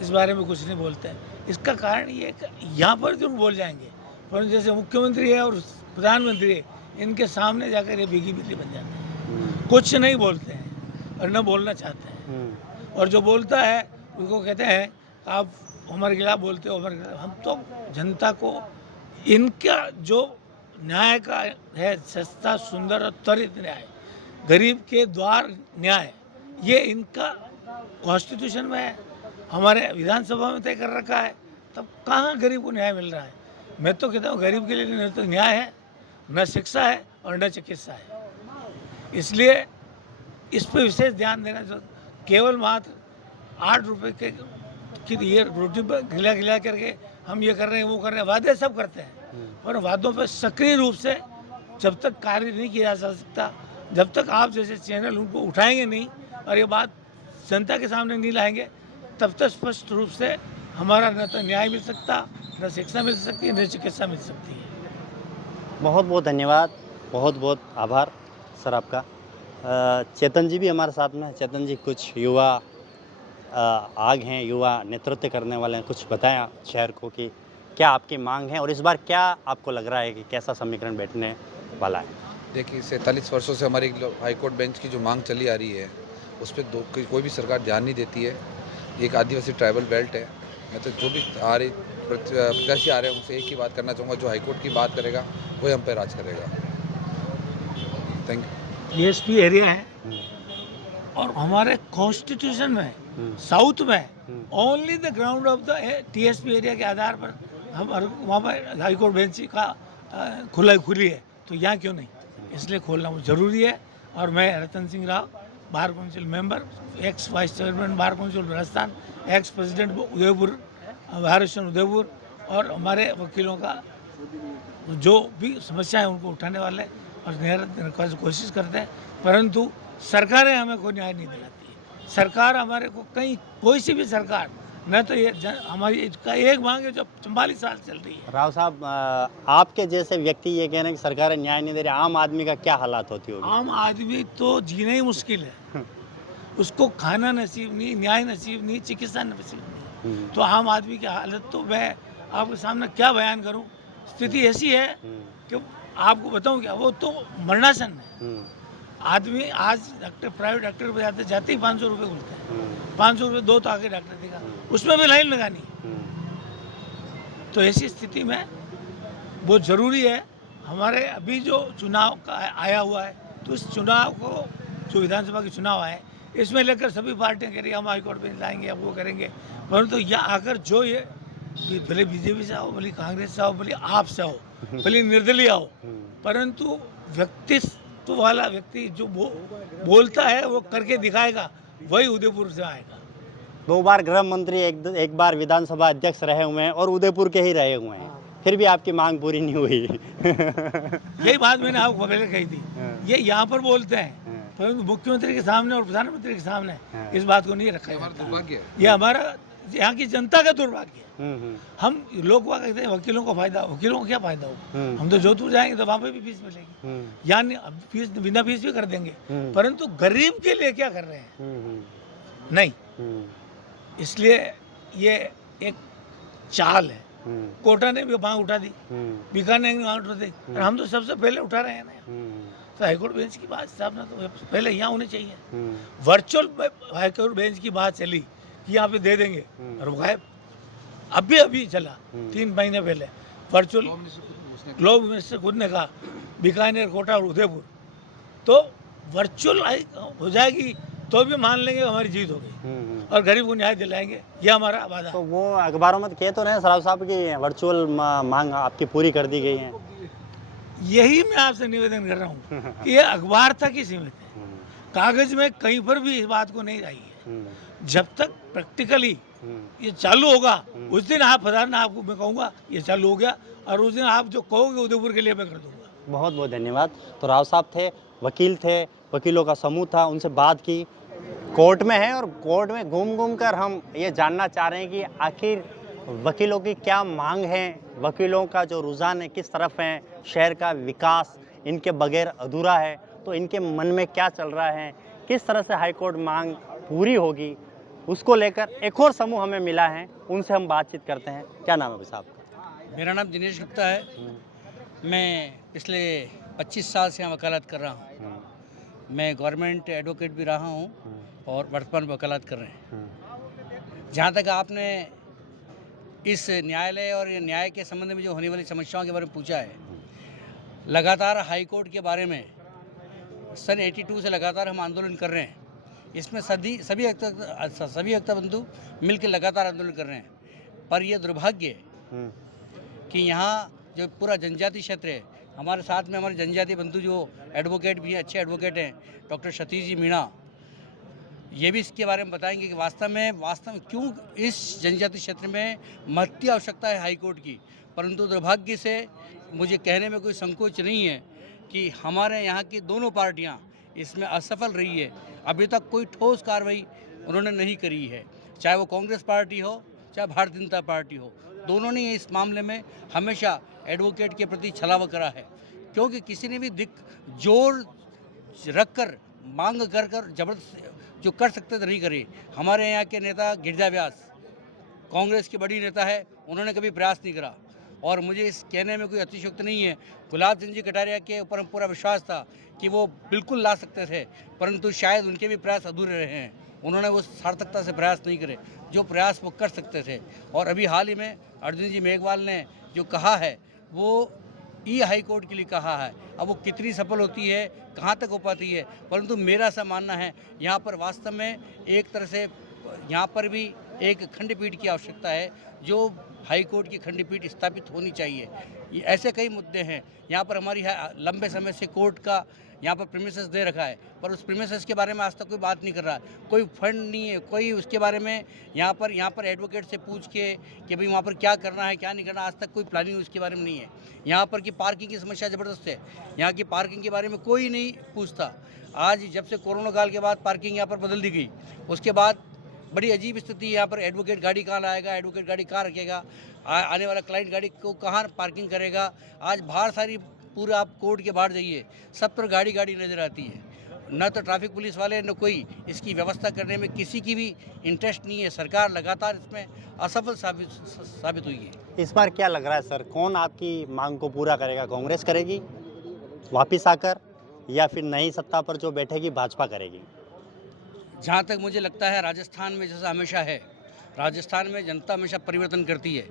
इस बारे में कुछ नहीं बोलते हैं। इसका कारण ये यहाँ पर जो बोल जाएंगे, पर जैसे मुख्यमंत्री है और प्रधानमंत्री है, इनके सामने जाकर ये भीगी बिल्ली बन जाते हैं, कुछ नहीं बोलते हैं और न बोलना चाहते हैं। और जो बोलता है उनको कहते हैं आप हमारे खिलाफ बोलते हो, हमारे खिलाफ। हम तो जनता को इनका जो न्याय का है, सस्ता सुंदर और त्वरित न्याय, गरीब के द्वार न्याय, ये इनका कॉन्स्टिट्यूशन में है, हमारे विधानसभा में तय कर रखा है। तब कहाँ गरीब को न्याय मिल रहा है? मैं तो कहता हूँ गरीब के लिए न तो न्याय है, न शिक्षा है और न चिकित्सा है। इसलिए इस पर विशेष ध्यान देना चाहिए। केवल मात्र 8 रुपये की ये रोटी पर खिला करके हम ये कर रहे हैं वो कर रहे हैं, वादे सब करते हैं, पर वादों पर सक्रिय रूप से जब तक कार्य नहीं किया जा सकता, जब तक आप जैसे चैनल उनको उठाएंगे नहीं और ये बात जनता के सामने नहीं लाएंगे, तब तक स्पष्ट रूप से हमारा न तो न्याय मिल सकता, न शिक्षा मिल सकती है, न चिकित्सा मिल सकती है। बहुत बहुत धन्यवाद, बहुत बहुत आभार सर आपका। चेतन जी भी हमारे साथ में। चेतन जी, कुछ युवा आग हैं, युवा नेतृत्व करने वाले हैं, कुछ बताएं शहर को कि क्या आपकी मांग है और इस बार क्या आपको लग रहा है कि कैसा समीकरण बैठने वाला है? देखिए, 47 वर्षों से हमारी हाई कोर्ट बेंच की जो मांग चली आ रही है उस पर कोई भी सरकार ध्यान नहीं देती है। एक आदिवासी ट्राइबल बेल्ट है। मैं तो जो भी प्रत्याशी आ रहे हैं उनसे एक ही बात करना चाहूँगा, जो हाई कोर्ट की बात करेगा वही हम पे राज करेगा। Thank you. टीएसपी एरिया है और हमारे कॉन्स्टिट्यूशन में साउथ में only the ground of the TSP area के आधार पर हम वहाँ पर हाई कोर्ट बेंच का खुली है, तो यहाँ क्यों नहीं? इसलिए खोलना वो ज़रूरी है। और मैं Ratan Singh Rao, bar council member, ex vice chairman bar council Rajasthan, ex president Udaipur Bharat Udaipur, और हमारे वकीलों का जो भी समस्या है उनको उठाने वाले और निराकरण की कोशिश करते हैं, परंतु सरकारें हमें कोई न्याय नहीं दिलाती है। सरकार हमारे को कहीं, कोई सी भी सरकार, न तो ये हमारी इसका एक मांग है जो 44 साल चल रही है। राव साहब, आपके जैसे व्यक्ति ये कह रहे हैं कि सरकारें न्याय नहीं दे रही, आम आदमी का क्या हालात होती होगी? आम आदमी तो जीना ही मुश्किल है, उसको खाना नसीब नहीं, न्याय नसीब नहीं, चिकित्सा नसीब नहीं, तो आम आदमी की हालत तो मैं आपके सामने क्या बयान करूं। स्थिति ऐसी है कि आपको बताऊं क्या, वो तो मरणासन है। आदमी आज डॉक्टर, प्राइवेट डॉक्टर पे जाते ही 500 रुपये खुलते हैं, 500 रुपये दो तो आगे डॉक्टर देगा, उसमें भी लाइन लगानी। तो ऐसी स्थिति में बहुत ज़रूरी है। हमारे अभी जो चुनाव का आया हुआ है, तो इस चुनाव को, जो विधानसभा के चुनाव आए, इसमें लेकर सभी पार्टियां कह रही है हम हाईकोर्ट बेंच लाएंगे, अब वो करेंगे। परंतु यहाँ आकर जो ये भले बीजेपी से आओ, भले कांग्रेस से आओ, भले आप से आओ, भले निर्दलीय आओ, परंतु व्यक्तित्व वाला व्यक्ति जो बोलता है वो करके दिखाएगा, वही उदयपुर से आएगा। 2 बार गृह मंत्री, एक बार विधानसभा अध्यक्ष रहे हुए हैं और उदयपुर के ही रहे हुए हैं, फिर भी आपकी मांग पूरी नहीं हुई। यही बात मैंने आपको पहले कही थी। ये यहाँ पर बोलते हैं, परंतु मुख्यमंत्री के सामने और प्रधानमंत्री के सामने इस बात को नहीं रखा जाता। ये हमारा यहाँ की जनता का दुर्भाग्य है। हम लोग वहाँ कहते हैं वकीलों को फायदा, वकीलों को क्या फायदा होगा? हम तो जोधपुर जाएंगे तो वहाँ पे भी फीस मिलेगी, यानी फीस बिना फीस भी कर देंगे, परंतु गरीब के लिए क्या कर रहे हैं? नहीं। इसलिए ये एक चाल है। कोटा ने भी मांग उठा दी, बीकानेर ने मांग उठा दी, और हम तो सबसे पहले उठा रहे हैं ना। तो हाईकोर्ट बेंच की बात स्थापना तो पहले यहाँ होनी चाहिए। वर्चुअल हाईकोर्ट बेंच की बात चली कि यहाँ पे दे देंगे, और वो गायब। अभी चला 3 महीने पहले वर्चुअल लॉ मिनिस्टर खुद ने कहा बीकानेर, कोटा और उदयपुर तो वर्चुअल हो जाएगी तो भी मान लेंगे हमारी जीत हो गई और गरीब को न्याय दिलाएंगे, ये हमारा वादा। तो वो अखबारों में कह तो रहे हैं सराफ साहब की वर्चुअल मांग आपकी पूरी कर दी गई है। यही मैं आपसे निवेदन कर रहा हूँ कि ये अखबार तक ही सीमित है, कागज में कहीं पर भी इस बात को नहीं आई है। जब तक प्रैक्टिकली ये चालू होगा उस दिन आप फसाना, आपको मैं कहूँगा ये चालू हो गया, और उस दिन आप जो कहोगे उदयपुर के लिए मैं कर दूंगा। बहुत बहुत धन्यवाद। तो राव साहब थे, वकील थे, वकीलों का समूह था, उनसे बात की। कोर्ट में है और कोर्ट में घूम कर हम ये जानना चाह रहे हैं कि आखिर वकीलों की क्या मांग है, वकीलों का जो रुझान है किस तरफ है, शहर का विकास इनके बगैर अधूरा है, तो इनके मन में क्या चल रहा है, किस तरह से हाईकोर्ट मांग पूरी होगी, उसको लेकर एक और समूह हमें मिला है, उनसे हम बातचीत करते हैं। क्या नाम है भाई साहब का? मेरा नाम दिनेश गुप्ता है। मैं पिछले 25 साल से यहाँ वकालत कर रहा हूँ। मैं गवर्नमेंट एडवोकेट भी रहा हूँ और वर्तमान में वकालत कर रहे हैं। जहाँ तक आपने इस न्यायालय और न्याय के संबंध में जो होने वाली समस्याओं के बारे में पूछा है, लगातार हाई कोर्ट के बारे में सन 82 से लगातार हम आंदोलन कर रहे हैं। इसमें सभी वक्ता बंधु मिलकर लगातार आंदोलन कर रहे हैं, पर यह दुर्भाग्य है कि यहाँ जो पूरा जनजाति क्षेत्र है, हमारे साथ में हमारे जनजातीय बंधु जो एडवोकेट भी हैं, अच्छे एडवोकेट हैं, डॉक्टर सतीश जी मीणा, ये भी इसके बारे में बताएंगे कि वास्तव में क्यों इस जनजातीय क्षेत्र में महत्व आवश्यकता है हाई कोर्ट की। परंतु दुर्भाग्य से मुझे कहने में कोई संकोच नहीं है कि हमारे यहाँ की दोनों पार्टियाँ इसमें असफल रही है। अभी तक कोई ठोस कार्रवाई उन्होंने नहीं करी है, चाहे वो कांग्रेस पार्टी हो चाहे भारतीय जनता पार्टी हो, दोनों ने इस मामले में हमेशा एडवोकेट के प्रति छलावा करा है, क्योंकि किसी ने भी जोर रखकर मांग कर जबरदस्त जो कर सकते थे नहीं करे। हमारे यहाँ के नेता गिरिजा व्यास कांग्रेस के बड़ी नेता है, उन्होंने कभी प्रयास नहीं करा, और मुझे इस कहने में कोई अतिशयोक्ति नहीं है। गुलाब चंद जी कटारिया के ऊपर हम पूरा विश्वास था कि वो बिल्कुल ला सकते थे, परंतु शायद उनके भी प्रयास अधूरे रहे हैं। उन्होंने वो सार्थकता से प्रयास नहीं करे जो प्रयास वो कर सकते थे। और अभी हाल ही में अर्जुन जी मेघवाल ने जो कहा है वो हाई कोर्ट के लिए कहा है। अब वो कितनी सफल होती है, कहाँ तक हो पाती है, परंतु मेरा ऐसा मानना है यहाँ पर वास्तव में एक तरह से यहाँ पर भी एक खंडपीठ की आवश्यकता है, जो हाई कोर्ट की खंडपीठ स्थापित होनी चाहिए। ये ऐसे कई मुद्दे हैं यहाँ पर हमारी लंबे समय से कोर्ट का यहाँ पर प्रीमिसेस दे रखा है, पर उस प्रीमिसेस के बारे में आज तक कोई बात नहीं कर रहा है, कोई फंड नहीं है, कोई उसके बारे में यहाँ पर एडवोकेट से पूछ के कि भाई वहाँ पर क्या करना है क्या नहीं करना, आज तक कोई प्लानिंग उसके बारे में नहीं है। यहाँ पर की पार्किंग की समस्या ज़बरदस्त है, यहाँ की पार्किंग के बारे में कोई नहीं पूछता। आज जब से कोरोना काल के बाद पार्किंग यहाँ पर बदल दी गई, उसके बाद बड़ी अजीब स्थिति है। यहाँ पर एडवोकेट गाड़ी कहाँ लाएगा, एडवोकेट गाड़ी कहाँ रखेगा, आने वाला क्लाइंट गाड़ी को कहाँ पार्किंग करेगा। आज बाहर सारी पूरा आप कोर्ट के बाहर जाइए, सब पर गाड़ी नज़र आती है, न तो ट्रैफिक पुलिस वाले न कोई इसकी व्यवस्था करने में किसी की भी इंटरेस्ट नहीं है। सरकार लगातार इसमें असफल साबित हुई है। इस बार क्या लग रहा है सर, कौन आपकी मांग को पूरा करेगा? कांग्रेस करेगी वापिस आकर, या फिर नई सत्ता पर जो बैठेगी भाजपा करेगी? जहाँ तक मुझे लगता है राजस्थान में जैसा हमेशा है, राजस्थान में जनता हमेशा परिवर्तन करती है,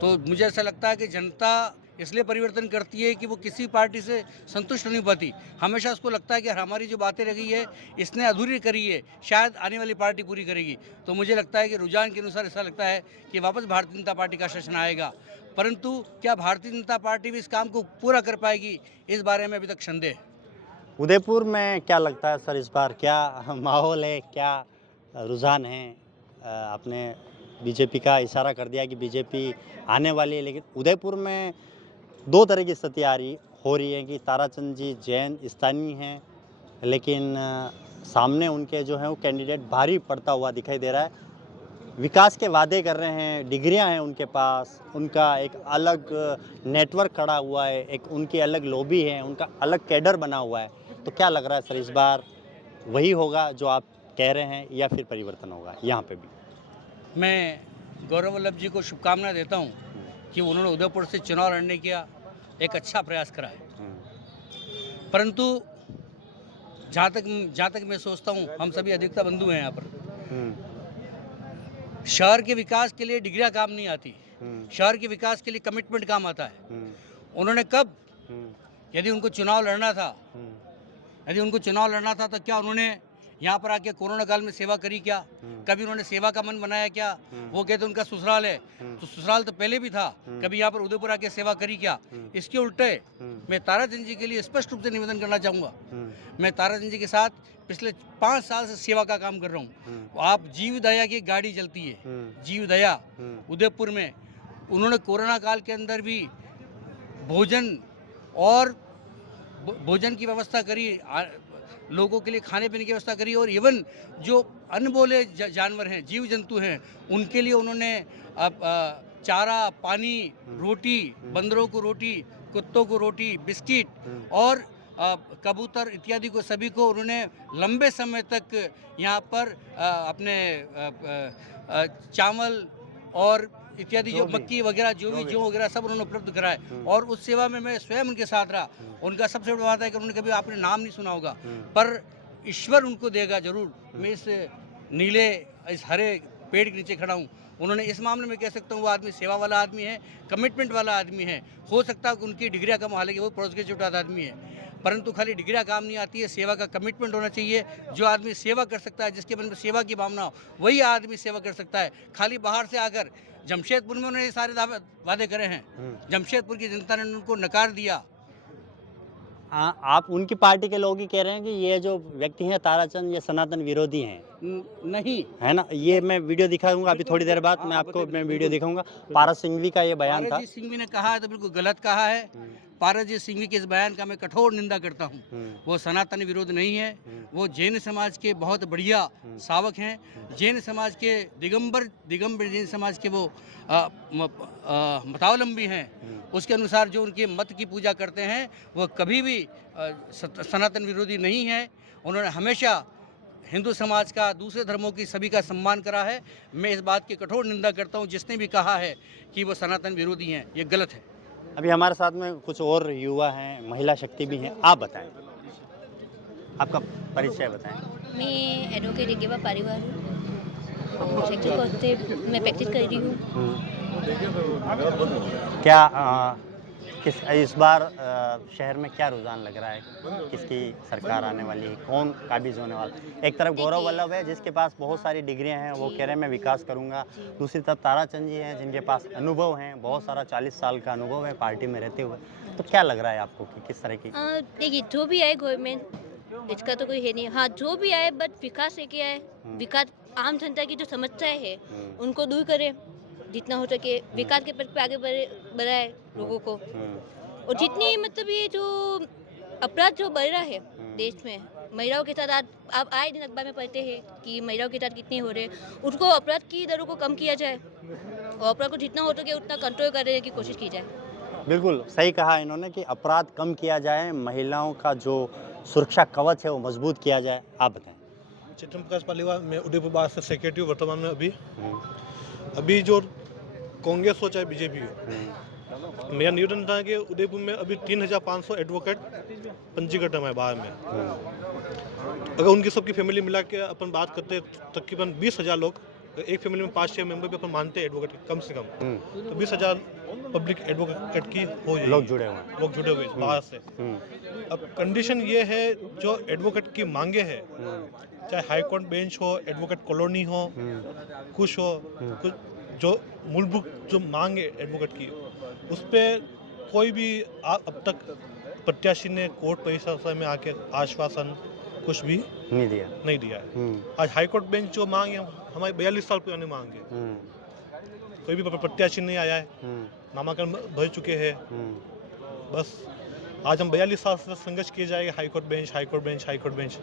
तो मुझे ऐसा लगता है कि जनता इसलिए परिवर्तन करती है कि वो किसी पार्टी से संतुष्ट नहीं पाती। हमेशा उसको लगता है कि हमारी जो बातें रह गई है इसने अधूरी करी है, शायद आने वाली पार्टी पूरी करेगी। तो मुझे लगता है कि रुझान के अनुसार ऐसा लगता है कि वापस भारतीय जनता पार्टी का शासन आएगा, परंतु क्या भारतीय जनता पार्टी भी इस काम को पूरा कर पाएगी, इस बारे में अभी तक संदेह है। उदयपुर में क्या लगता है सर, इस बार क्या माहौल है, क्या रुझान है? आपने बीजेपी का इशारा कर दिया कि बीजेपी आने वाली है, लेकिन उदयपुर में दो तरह की स्थिति हो रही है कि ताराचंद जी जैन स्थानीय हैं, लेकिन सामने उनके जो हैं वो कैंडिडेट भारी पड़ता हुआ दिखाई दे रहा है। विकास के वादे कर रहे हैं, डिग्रियां हैं उनके पास, उनका एक अलग नेटवर्क खड़ा हुआ है, एक उनकी अलग लॉबी है, उनका अलग कैडर बना हुआ है। तो क्या लग रहा है सर, इस बार वही होगा जो आप कह रहे हैं या फिर परिवर्तन होगा यहाँ पे भी? मैं गौरव वल्लभ जी को शुभकामनाएं देता हूं कि उन्होंने उदयपुर से चुनाव लड़ने का एक अच्छा प्रयास करा है, परंतु जहाँ तक मैं सोचता हूं, हम सभी अधिकता बंधु हैं यहाँ पर। शहर के विकास के लिए डिग्रियां काम नहीं आती, शहर के विकास के लिए कमिटमेंट काम आता है। उन्होंने कब, यदि उनको चुनाव लड़ना था तो क्या उन्होंने यहाँ पर आके कोरोना काल में सेवा करी क्या? कभी उन्होंने सेवा का मन बनाया क्या? वो कहते उनका ससुराल है, तो ससुराल तो पहले भी था, कभी यहाँ पर उदयपुर आके सेवा करी क्या? इसके उल्टे मैं ताराचंद जी के लिए स्पष्ट रूप से निवेदन करना चाहूँगा। मैं ताराचंद जी के साथ पिछले 5 साल से सेवा का काम कर रहा हूँ। आप जीव दया की गाड़ी चलती है, जीव दया उदयपुर में, उन्होंने कोरोना काल के अंदर भी भोजन की व्यवस्था करी, लोगों के लिए खाने पीने की व्यवस्था करी, और इवन जो अनबोले जानवर हैं, जीव जंतु हैं, उनके लिए उन्होंने चारा, पानी, रोटी, बंदरों को रोटी, कुत्तों को रोटी, बिस्किट और कबूतर इत्यादि को सभी को उन्होंने लंबे समय तक यहाँ पर अपने चावल और इत्यादि जो मक्की वगैरह जो वगैरह सब उन्होंने उपलब्ध कराए, और उस सेवा में मैं स्वयं उनके साथ रहा। उनका सबसे बड़ा बात है कि उन्होंने कभी आपने नाम नहीं सुना होगा, पर ईश्वर उनको देगा जरूर। मैं इस हरे पेड़ के नीचे खड़ा हूँ। उन्होंने इस मामले में कह सकता हूँ वो आदमी सेवा वाला आदमी है, कमिटमेंट वाला आदमी है। हो सकता है कि उनकी डिग्रियाँ कम, हालांकि वो पोस्ट ग्रेजुएट आदमी है, परंतु खाली डिग्रियाँ काम नहीं आती है, सेवा का कमिटमेंट होना चाहिए। जो आदमी सेवा कर सकता है, जिसके मन में सेवा की भावना हो, वही आदमी सेवा कर सकता है। खाली बाहर से आकर, जमशेदपुर में उन्होंने ये सारे वादे करे हैं, जमशेदपुर की जनता ने उनको नकार दिया। आप उनकी पार्टी के लोग ही कह रहे हैं कि ये जो व्यक्ति हैं ताराचंद, ये सनातन विरोधी हैं। नहीं है ना, ये मैं वीडियो दिखाऊंगा अभी थोड़ी देर बाद, मैं वीडियो दिखाऊंगा। पारस सिंघवी का ये बयान था। पारस सिंघवी ने कहा है तो बिल्कुल गलत कहा है। पारस सिंघवी के इस बयान का मैं कठोर निंदा करता हूँ। वो सनातन विरोध नहीं है, वो जैन समाज के बहुत बढ़िया सावक हैं। जैन समाज के दिगंबर जैन समाज के वो मतावलंबी हैं। उसके अनुसार जो उनके मत की पूजा करते हैं, वो कभी भी सनातन विरोधी नहीं है। उन्होंने हमेशा हिंदू समाज का, दूसरे धर्मों की सभी का सम्मान करा है। मैं इस बात की कठोर निंदा करता हूँ, जिसने भी कहा है कि वो सनातन विरोधी हैं, ये गलत है। अभी हमारे साथ में कुछ और युवा हैं, महिला शक्ति भी हैं। आप बताएं, आपका परिचय बताएं। मैं एडवोकेट इकेबा परिवार हूँ, शैक्षिक कोर्स से मैं प्रैक्टिस कर रही हूँ। क्या इस बार शहर में क्या रुझान लग रहा है, किसकी सरकार आने वाली है, कौन काबिज होने वाला है? एक तरफ गौरव वल्लभ है जिसके पास बहुत सारी डिग्रियां हैं, वो कह रहे हैं मैं विकास करूंगा। दूसरी तरफ ताराचंद जी हैं जिनके पास अनुभव हैं, बहुत सारा 40 साल का अनुभव है पार्टी में रहते हुए। तो क्या लग रहा है आपको कि किस तरह की? देखिए, जो भी आए गवर्नमेंट, इसका तो कोई है नहीं। हाँ, जो भी आए, बट विकास है क्या है, विकास आम जनता की जो समस्याएं है उनको दूर करे, जितना हो सके विकास के पथ पे आगे बढ़ाए लोगों को। और जितनी मतलब ये जो अपराध जो बढ़ रहा है देश में, महिलाओं के साथ आप आए दिन अखबार में पढ़ते हैं कि महिलाओं के साथ कितने हो रहे हैं, उसको अपराध की दरों को कम किया जाए और अपराध को जितना हो सके उतना कंट्रोल करने की कोशिश की जाए। बिल्कुल सही कहा इन्होंने कि अपराध कम किया जाए, महिलाओं का जो सुरक्षा कवच है वो मजबूत किया जाए। आप बताएं। चित्रम प्रकाश पालीवाल, मैं उदयपुर बार से सेक्रेटरी वर्तमान में। अभी जो कांग्रेस हो चाहे बीजेपी हो, मेरा निवेदन था कि उदयपुर में अभी 3500 एडवोकेट पंजीकृत है बाहर में। अगर उनकी सबकी फैमिली मिला के अपन बात करते तकरीबन 20,000 लोग, एक फैमिली में 5-6 मेंबर भी अपन मानते हैं एडवोकेट कम से कम, तो 20,000 पब्लिक एडवोकेट की हो जाएगी। लोग जुड़े हुए हैं। लोग जुड़े हुए हैं बाहर से। अब कंडीशन ये है, जो एडवोकेट की मांगे है, चाहे हाई कोर्ट बेंच हो, एडवोकेट कॉलोनी हो, कुछ हो, कुछ जो मूलभूत जो मांग है एडवोकेट की, उस पर कोई भी अब तक प्रत्याशी ने कोर्ट परिसर में आके आश्वासन कुछ भी नहीं दिया है। आज हाई कोर्ट बेंच जो मांग है, हमारी 42 साल पुरानी मांग है, कोई भी प्रत्याशी नहीं आया है, नामांकन भर चुके हैं। बस आज हम 42 साल से संघर्ष किए जाएंगे, high court bench, high court bench, high court bench.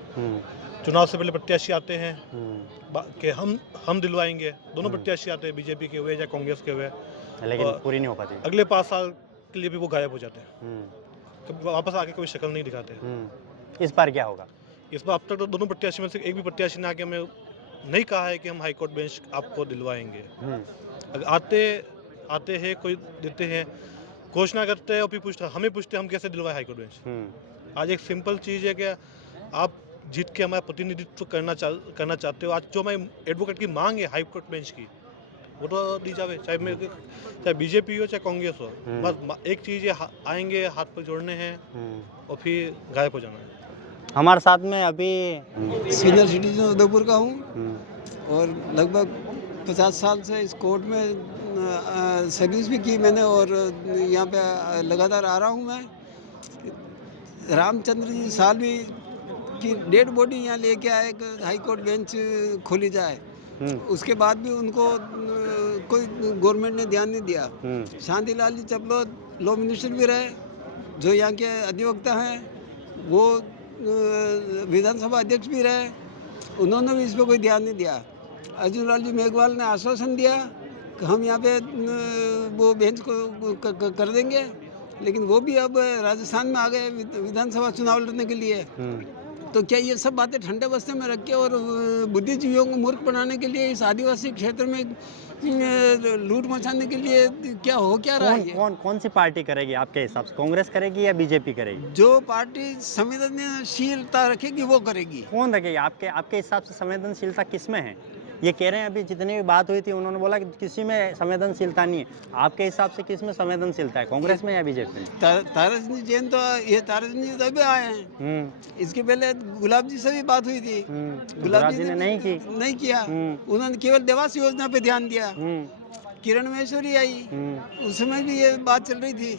चुनाव से पहले प्रत्याशी आते हैं कि हम दिलवाएंगे, दोनों प्रत्याशी आते हैं, बीजेपी के हुए या कांग्रेस के हुए, लेकिन पूरी नहीं हो पाती। अगले 5 साल के लिए भी वो गायब हो जाते हैं, कभी वापस आके कोई शक्ल नहीं दिखाते। इस बार क्या होगा? इस बार अब तक तो दोनों प्रत्याशी में से एक भी प्रत्याशी ने आके हमें नहीं कहा है कि हम हाई कोर्ट बेंच आपको दिलवाएंगे। अगर आते हैं, कोई देते हैं, घोषणा करते हैं और फिर हमें पूछते हैं हम कैसे दिलवाए हाई कोर्ट बेंच। आज एक सिंपल चीज़ है कि आप जीत के हमारा प्रतिनिधित्व करना चाहते हो, आज जो हमारी एडवोकेट की मांग है हाई कोर्ट बेंच की, वो तो दी जावे, चाहे बीजेपी हो चाहे कांग्रेस हो। बस एक चीज़ है, आएंगे, हाथ पर जोड़ने हैं और फिर गायब हो जाना है। हमारे साथ में अभी सीनियर सिटीजन उदयपुर का हूँ और लगभग 50 साल से इस कोर्ट में सर्विस भी की मैंने और यहाँ पे लगातार आ रहा हूँ मैं। रामचंद्र जी सालवी की डेड बॉडी यहाँ लेके आए कि हाई कोर्ट बेंच खोली जाए, उसके बाद भी उनको कोई गवर्नमेंट ने ध्यान नहीं दिया। शांतिलाल जी चपलोद लॉ मिनिस्टर भी रहे, जो यहाँ के अधिवक्ता हैं, वो विधानसभा अध्यक्ष भी रहे, उन्होंने भी इस पर कोई ध्यान नहीं दिया। अर्जुन लाल जी मेघवाल ने आश्वासन दिया कि हम यहाँ पे वो बेंच को कर देंगे, लेकिन वो भी अब राजस्थान में आ गए विधानसभा चुनाव लड़ने के लिए। तो क्या ये सब बातें ठंडे बस्ते में रख के और बुद्धिजीवियों को मूर्ख बनाने के लिए इस आदिवासी क्षेत्र में लूट मचाने के लिए क्या रहा है? कौन सी पार्टी करेगी आपके हिसाब से? कांग्रेस करेगी या बीजेपी करेगी? जो पार्टी संवेदनशीलता रखेगी वो करेगी। कौन रखेगी आपके हिसाब से? संवेदनशीलता किस में है? ये कह रहे हैं, अभी जितनी भी बात हुई थी उन्होंने बोला कि किसी में संवेदनशीलता नहीं है। आपके हिसाब से किस में संवेदनशीलता है, कांग्रेस में या बीजेपी में? ताराचंद जैन तो ताराचंद जी तो आए हैं, इसके पहले गुलाब जी से भी बात हुई थी, गुलाब जी ने नहीं किया। उन्होंने केवल देवास योजना पे ध्यान दिया। किरण महेश्वरी आई, उसमें भी ये बात चल रही थी,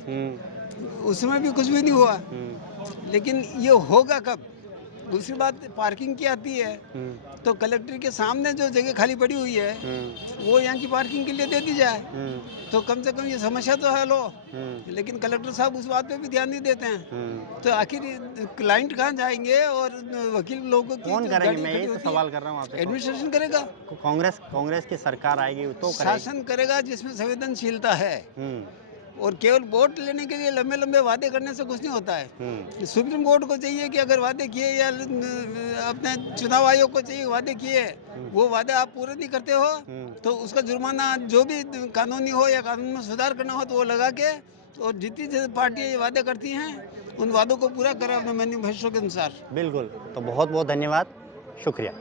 उसमें भी कुछ भी नहीं हुआ। लेकिन ये होगा कब? दूसरी बात पार्किंग की आती है, तो कलेक्टर के सामने जो जगह खाली पड़ी हुई है वो यहाँ की पार्किंग के लिए दे दी जाए, तो कम से कम ये समस्या तो हल हो। लेकिन कलेक्टर साहब उस बात पे भी ध्यान नहीं देते हैं, तो आखिर क्लाइंट कहाँ जाएंगे और वकील लोगों की कौन करेंगे? मैं यही सवाल कर रहा हूँ आपसे। एडमिनिस्ट्रेशन करेगा, कांग्रेस की सरकार आएगी तो शासन करेगा जिसमें संवेदनशीलता है। और केवल वोट लेने के लिए लंबे लंबे वादे करने से कुछ नहीं होता है। सुप्रीम कोर्ट को चाहिए कि अगर वादे किए या अपने चुनाव आयोग को चाहिए वादे किए, वो वादे आप पूरे नहीं करते हो तो उसका जुर्माना जो भी कानूनी हो या कानून में सुधार करना हो तो वो लगा के, और जितनी पार्टियाँ ये वादे करती हैं उन वादों को पूरा करें अपने मैनिफेस्टो के अनुसार। बिल्कुल। तो बहुत बहुत धन्यवाद, शुक्रिया।